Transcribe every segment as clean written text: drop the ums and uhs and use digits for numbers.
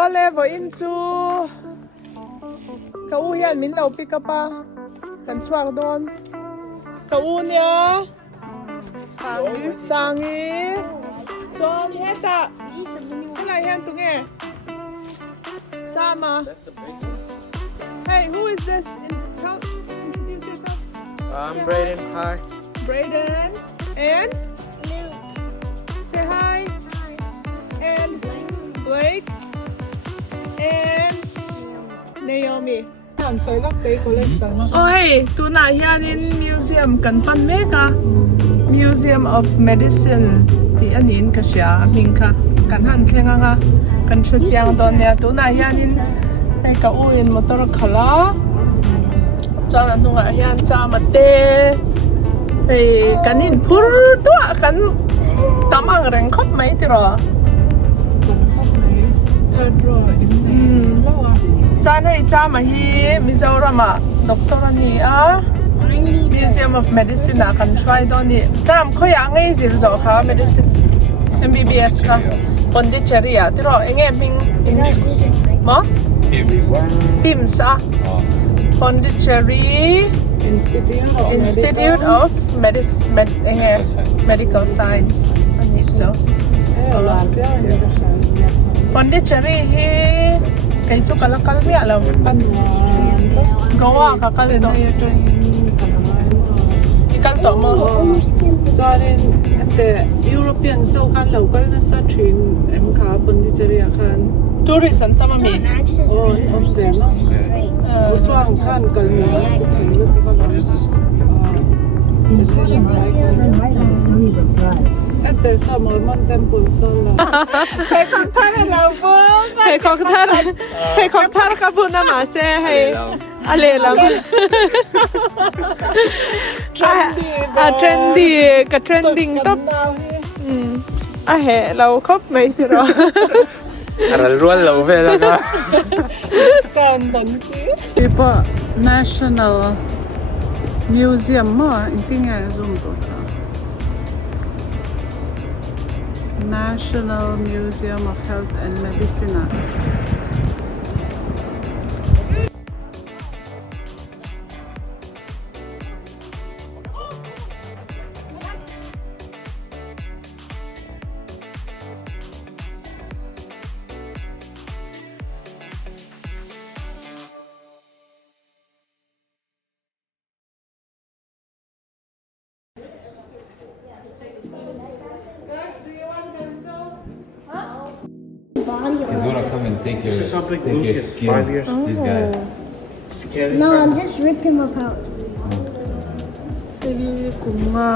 o level into kau hian min lo pick up a kan chuak don kau nia sangi chuan heta lai hian tu nge Chama. Hey, who is this? Introduce yourselves. I'm Braden. Hi. Braden and Luke. say hi. And Blake and Naomi. Oh hey, tuna hian in museum kan pan meka. Museum of Medicine. Ti anin ka siya ming ka kan han thlenga nga kan chiang don ne tuna hian in hey ka u in motor khala. Chana nunga hian Chama te. Hey kanin phur to kan tamang reng khop mai ti ro. Chan hey Chama hi Mizo rama doctor ani a Museum of Medicine a kan try don ni Cham khoya ngai zir zo kha medicine MBBS ka Pondicherry a ti ro enge ming mo PIMS a Pondicherry Institute of Medical Science ani zo Pondicherry hi kai chu kalakal mi alo Goa ka kal to ikal to mo cho nên the European sau khan local na sa train em kha Pondicherry khan tourism tamami of them cho ang khan kal na to thai lo ti ba at the Zonuam temple so la hey cocktail ka bu na ma se hey ale lam trendy ka trending top a he lo khop mai ti ro Aral rual lo ve la na. scan banchi ipa National Museum ma intinga zoom to National Museum of Health and Medicine. He's gonna come and take your skin. This guy. Scary. No, I'm just rip him apart. hey kunga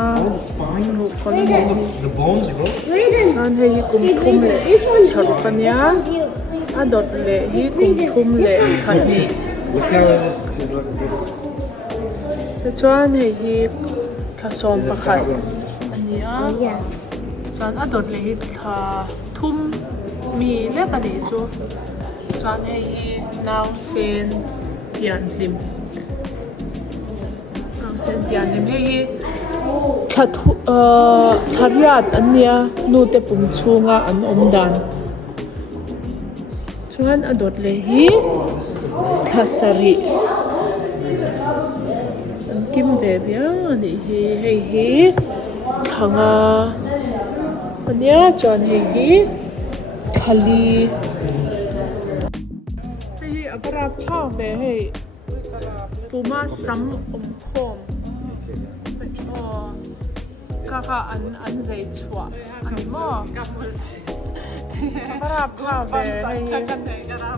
The bones, bro. Raiden, chan hey kum thum le this one's you. chhar pania This one's you. adot le hi kum thum le khani What color is this? te chuan hei hi thasom pakhat ania Yeah. chuan adot le hi tha thum mi le kani chu chuan hei hi naw sen pian hlim naw sen pian hlim hei hi thariat ania nu te pum chunga an om dan chuan adot le hi thasari kim ve bia ani hi hei hi thanga ania chuan hei hi khali hei hi apara phang ve hei puma sam khom kaka an zai chhuah ani mo apara phang ve hei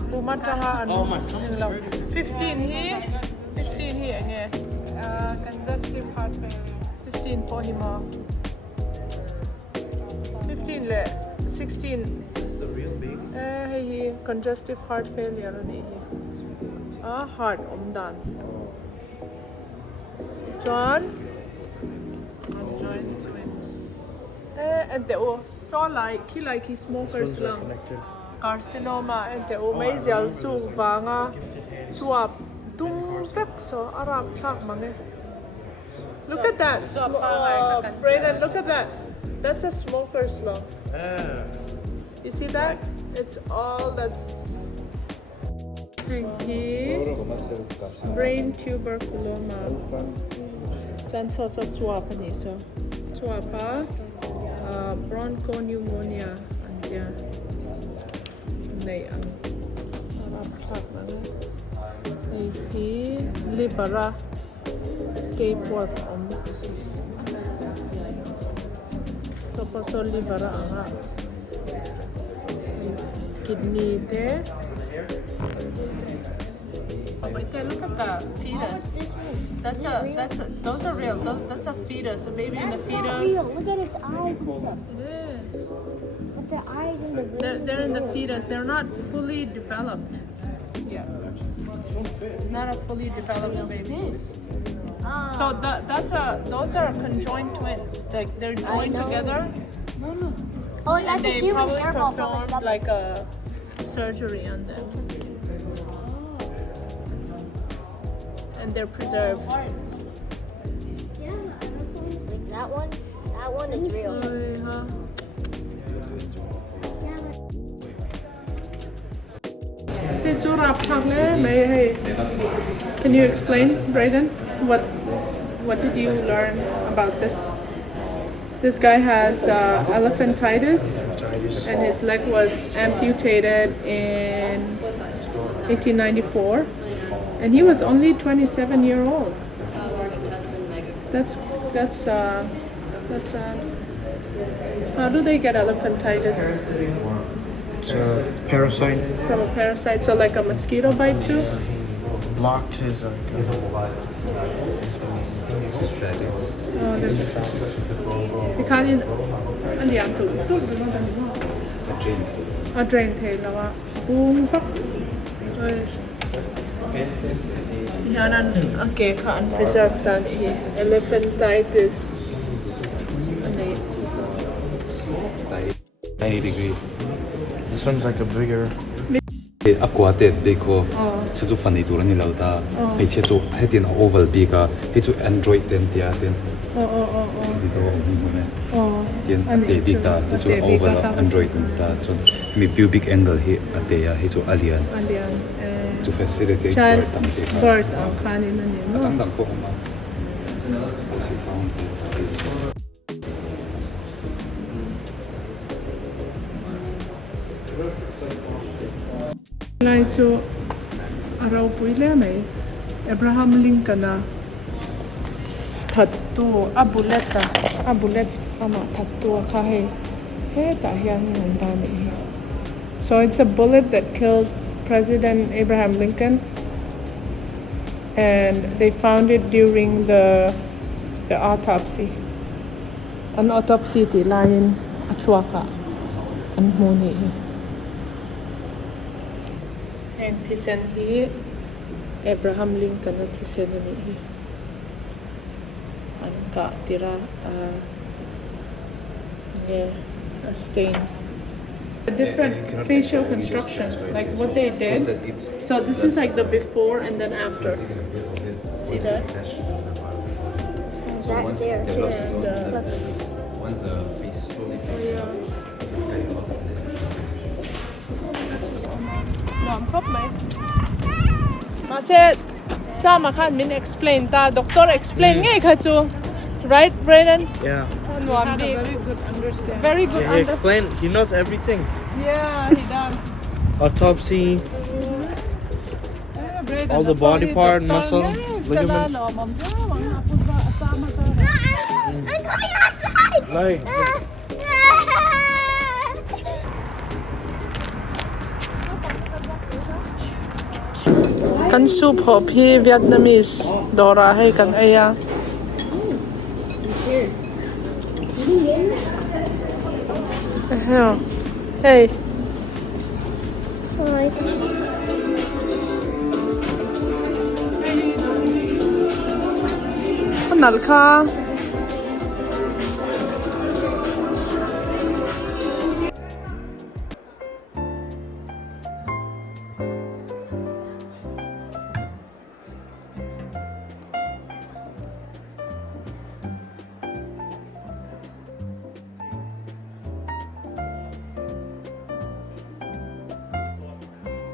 puma tanga an 15 hi enge congestive heart failure 15 po hima 15 le 16 This is the real baby. hey congestive heart failure ani hi heart omdan chuan conjoined twins and the so like he smokers lung carcinoma and the mai zial chu wanga chuap tum vek so arab thak mange look at that Brayden, look at that. That's a smoker's lung. You see that? It's all that's Stomach cells capsule. brain tuberculoma. Chan so chhuah pa ni so. Chhuah pa bronchopneumonia antia. Nei ang harap phak na. Ei hi libera tapeworm so paso libera anga. Kidney there. Oh, wait there, look at the fetus. This one. Those are real. That's a fetus, a baby in the That's not fetus. real. Look at its eyes and stuff. It is. With the eyes and the They're in the fetus. They're not fully developed. Yeah. It's not a fully developed baby. So those are conjoined twins. They're joined know. together. Oh, that's a They human probably hairball from a performed stomach. like a surgery on them. And they're preserved. Like that one? That one is real. Ay, ha. Hey, Zora, can you explain, Brayden, what did you learn about this? This guy has elephantitis, and his leg was amputated in 1894, and he was only 27 years old. That's sad. How do they get elephantitis? It's a parasite. From a parasite, so like a mosquito bite too? Blocked his Oh, they can't eat. And the uncle. A drain tail. Yan okay, can't preserve that. Elephantitis. 90 degree. This one's like a bigger. Aquated deko. Chu funny tu ni lauta. Ai che chu hetin oval bika. He chu android ten tia ten. Dito mo. Tien te dita. He chu oval android ta chon. Mi pubic angle he ateya he chu alien. To facilitate Child birth ang chika. birth ang kanin na niya, no? Matandang po ma. Lai chu araw puile mai Abraham Lincoln na thattu a bullet ama thattu kha he ta hian nan ta ni. So it's a bullet that killed President Abraham Lincoln, and they found it during the autopsy. An autopsy ti lain atwa ka an muni. And tisen hi Abraham Lincoln na tisen ni hi. An ka tira a stain. Different facial constructions, like what they did. So this is like the before and then after. See that? So once it develops its own, once the face slowly takes it out, that's the problem. Ngam khop mai. Ma se Chama khan min explain ta doctor explain ngai kha chu. Right, Brayden? Yeah. He had a very good understanding. Very good. He explained. He knows everything. Yeah, he does. Autopsy, all the body part, muscle, ligament. I'm going outside! Like, Kan soup ho phi Vietnamese dora hai kan aya. Hey. Alright. Nal kha.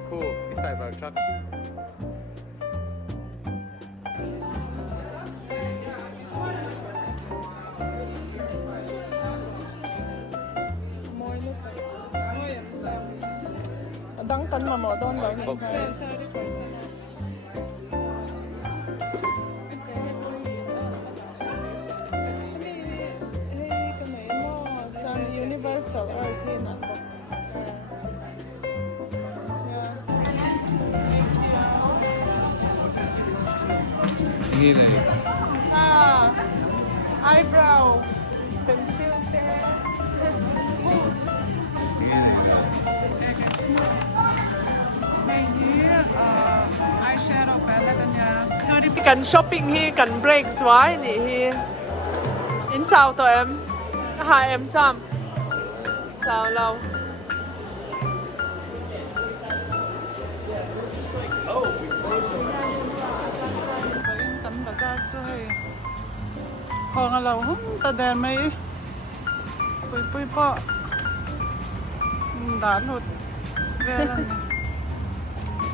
Cool. beside our truck. Đăng tân mà mở đón đâu này. Universal art here na. Here. Eyebrow, pencil pen, mousse. eyeshadow palette nha. Cần shopping hi, cần breaks vãi nị hi. In sao tụi em? Hai em chăm. Sao lâu? Cảnh bazar chơi. Hong lâu hum ta đèn mấy. Pui po. Đán hụt. Về lần.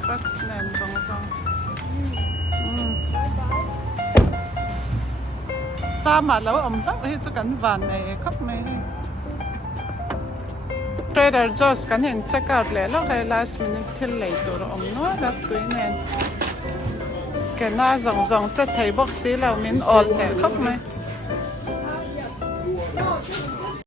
Bucks nền rong. Chama lâu ẩm tóc hi cho cảnh vàng này khóc mấy. Trader Joe's kan hin check out le lo kay last minute thil lei tur om no la tui nen ke na zong zong chat thei box si lo min all le khóc mai